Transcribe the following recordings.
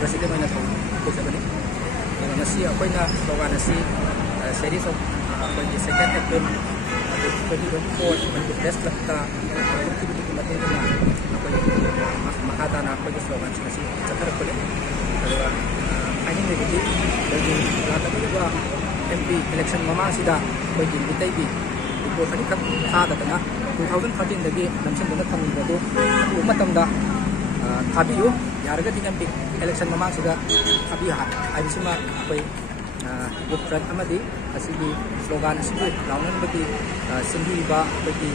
president oina thokjabani ngasi akoina slogan asi series of akoina second April 2024 manipur best lakta activity ki matin na akoina makata na akoina slogan ngasi chathar kole aduga aini negiti bagi lataki ba MP election mamang sida bagi bitai bi report ani kak thada dana 2013 dagi namsen dana thamibadu umatamda thabiyu yarga dinam bi election mamang sida thabi ha aibisima akoi youth front amadi asigi slogan asigi launan bagi singhi ba bagi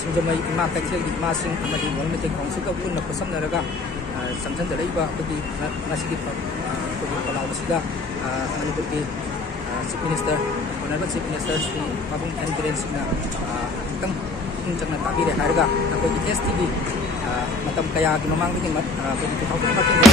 singjamai ima kaithel di ma sing amadi wal mete kongsi ka pun na kusam naraga samsan dalai ba bagi ngasigi bagi palau sida manipur ki Chief Minister, Honorable Chief Minister Sri Mabung N. Biren Singh tang changna tabi re harga na ko STB matam kaya gi mamang gi mat 2014